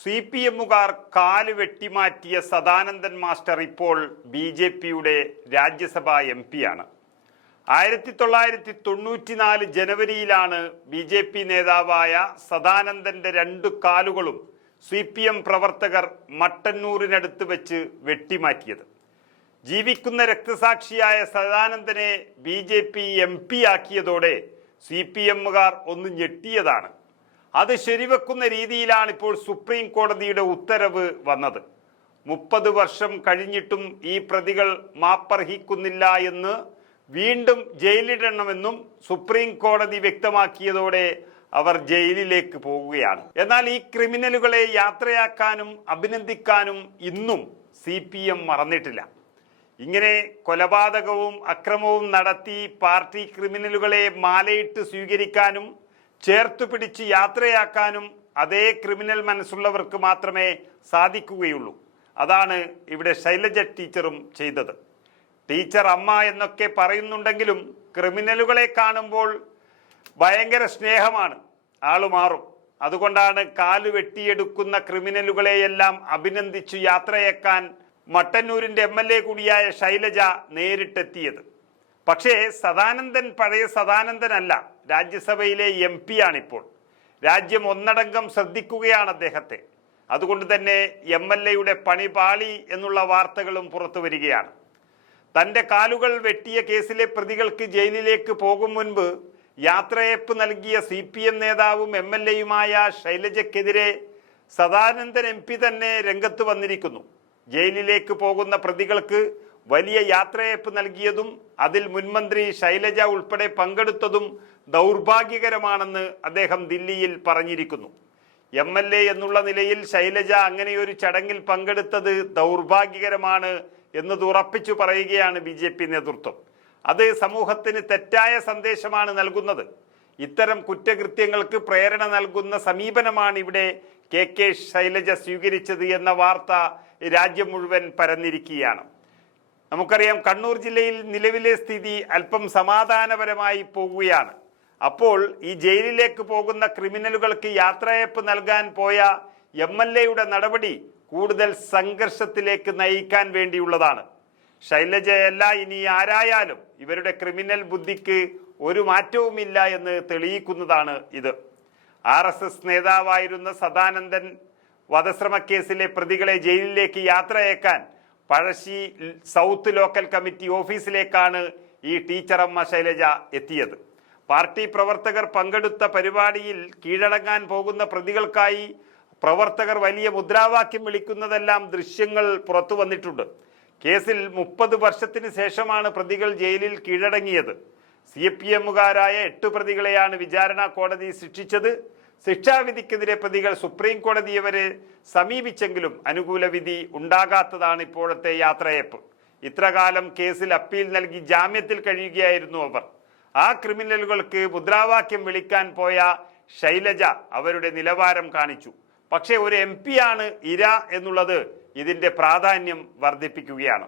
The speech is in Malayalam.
CPM-കാർ കാല് വെട്ടിമാറ്റിയ സദാനന്ദൻ മാസ്റ്റർ ഇപ്പോൾ BJP-യുടെ രാജ്യസഭാ MP ആണ്. 1994 ജനുവരിയിലാണ് BJP നേതാവായ സദാനന്ദന്റെ 2 കാലുകളും CPM പ്രവർത്തകർ മട്ടന്നൂരിനടുത്ത് വെച്ച് വെട്ടിമാറ്റിയത്. ജീവിക്കുന്ന രക്തസാക്ഷിയായ സദാനന്ദനെ BJP MP ആക്കിയതോടെ CPM-കാർ ഒന്ന് ഞെട്ടിയതാണ്. അത് ശരിവെക്കുന്ന രീതിയിലാണ് ഇപ്പോൾ സുപ്രീം കോടതിയുടെ ഉത്തരവ് വന്നത്. 30 വർഷം കഴിഞ്ഞിട്ടും ഈ പ്രതികൾ മാപ്പർഹിക്കുന്നില്ല എന്ന് വീണ്ടും ജയിലിടണമെന്നും സുപ്രീം കോടതി വ്യക്തമാക്കിയതോടെ അവർ ജയിലിലേക്ക് പോവുകയാണ്. എന്നാൽ ഈ ക്രിമിനലുകളെ യാത്രയാക്കാനും അഭിനന്ദിക്കാനും ഇന്നും CPM മറന്നിട്ടില്ല. ഇങ്ങനെ കൊലപാതകവും അക്രമവും നടത്തി പാർട്ടി ക്രിമിനലുകളെ മാലയിട്ട് സ്വീകരിക്കാനും ചേർത്തു പിടിച്ച് യാത്രയാക്കാനും അതേ ക്രിമിനൽ മനസ്സുള്ളവർക്ക് മാത്രമേ സാധിക്കുകയുള്ളൂ. അതാണ് ഇവിടെ ശൈലജ ടീച്ചറും ചെയ്തത്. ടീച്ചർ അമ്മ എന്നൊക്കെ പറയുന്നുണ്ടെങ്കിലും ക്രിമിനലുകളെ കാണുമ്പോൾ ഭയങ്കര സ്നേഹമാണ്, ആള് മാറും. അതുകൊണ്ടാണ് കാല് വെട്ടിയെടുക്കുന്ന ക്രിമിനലുകളെയെല്ലാം അഭിനന്ദിച്ചു യാത്രയാക്കാൻ മട്ടന്നൂരിൻ്റെ MLA കൂടിയായ ശൈലജ നേരിട്ടെത്തിയത്. പക്ഷേ സദാനന്ദൻ പഴയ സദാനന്ദനല്ല, രാജ്യസഭയിലെ MP ആണിപ്പോൾ. രാജ്യം ഒന്നടങ്കം ശ്രദ്ധിക്കുകയാണ് അദ്ദേഹത്തെ. അതുകൊണ്ട് തന്നെ MLA-യുടെ പണി പാളി എന്നുള്ള വാർത്തകളും പുറത്തു വരികയാണ്. തൻ്റെ കാലുകൾ വെട്ടിയ കേസിലെ പ്രതികൾക്ക് ജയിലിലേക്ക് പോകും മുൻപ് യാത്രയയപ്പ് നൽകിയ CPM നേതാവും MLA-യുമായ ശൈലജയ്ക്കെതിരെ സദാനന്ദൻ MP തന്നെ രംഗത്ത് വന്നിരിക്കുന്നു. ജയിലിലേക്ക് പോകുന്ന പ്രതികൾക്ക് വലിയ യാത്രയയപ്പ് നൽകിയതും അതിൽ മുൻമന്ത്രി ശൈലജ ഉൾപ്പെടെ പങ്കെടുത്തതും ദൗർഭാഗ്യകരമാണെന്ന് അദ്ദേഹം ദില്ലിയിൽ പറഞ്ഞിരിക്കുന്നു. MLA എന്നുള്ള നിലയിൽ ശൈലജ അങ്ങനെയൊരു ചടങ്ങിൽ പങ്കെടുത്തത് ദൗർഭാഗ്യകരമാണ് എന്നത് ഉറപ്പിച്ചു പറയുകയാണ് BJP നേതൃത്വം. അത് സമൂഹത്തിന് തെറ്റായ സന്ദേശമാണ് നൽകുന്നത്. ഇത്തരം കുറ്റകൃത്യങ്ങൾക്ക് പ്രേരണ നൽകുന്ന സമീപനമാണ് ഇവിടെ KK ശൈലജ സ്വീകരിച്ചത് എന്ന വാർത്ത രാജ്യം മുഴുവൻ പരന്നിരിക്കുകയാണ്. നമുക്കറിയാം, കണ്ണൂർ ജില്ലയിൽ നിലവിലെ സ്ഥിതി അല്പം സമാധാനപരമായി പോകുകയാണ്. അപ്പോൾ ഈ ജയിലിലേക്ക് പോകുന്ന ക്രിമിനലുകൾക്ക് യാത്രയയപ്പ് നൽകാൻ പോയ MLA-യുടെ നടപടി കൂടുതൽ സംഘർഷത്തിലേക്ക് നയിക്കാൻ വേണ്ടിയുള്ളതാണ്. ശൈലജയല്ല, ഇനി ആരായാലും ഇവരുടെ ക്രിമിനൽ ബുദ്ധിക്ക് ഒരു മാറ്റവുമില്ല എന്ന് തെളിയിക്കുന്നതാണ് ഇത്. RSS നേതാവായിരുന്ന സദാനന്ദൻ വധശ്രമക്കേസിലെ പ്രതികളെ ജയിലിലേക്ക് യാത്രയയക്കാൻ പഴശ്ശി സൗത്ത് ലോക്കൽ കമ്മിറ്റി ഓഫീസിലേക്കാണ് ഈ ടീച്ചറമ്മ ശൈലജ എത്തിയത്. പാർട്ടി പ്രവർത്തകർ പങ്കെടുത്ത പരിപാടിയിൽ കീഴടങ്ങാൻ പോകുന്ന പ്രതികൾക്കായി പ്രവർത്തകർ വലിയ മുദ്രാവാക്യം വിളിക്കുന്നതെല്ലാം ദൃശ്യങ്ങൾ പുറത്തു വന്നിട്ടുണ്ട്. കേസിൽ 30 വർഷത്തിന് ശേഷമാണ് പ്രതികൾ ജയിലിൽ കീഴടങ്ങിയത്. CPM-കാരായ 8 പ്രതികളെയാണ് വിചാരണ കോടതി ശിക്ഷിച്ചത്. ശിക്ഷാവിധിക്കെതിരെ പ്രതികൾ സുപ്രീം കോടതിയെ വരെ സമീപിച്ചെങ്കിലും അനുകൂല വിധി ഉണ്ടാകാത്തതാണ് ഇപ്പോഴത്തെ യാത്രയയപ്പ്. ഇത്രകാലം കേസിൽ അപ്പീൽ നൽകി ജാമ്യത്തിൽ കഴിയുകയായിരുന്നു അവർ. ആ ക്രിമിനലുകൾക്ക് മുദ്രാവാക്യം വിളിക്കാൻ പോയ ശൈലജ അവരുടെ നിലവാരം കാണിച്ചു. പക്ഷേ ഒരു MP ആണ് ഇര എന്നുള്ളത് ഇതിൻ്റെ പ്രാധാന്യം വർദ്ധിപ്പിക്കുകയാണ്.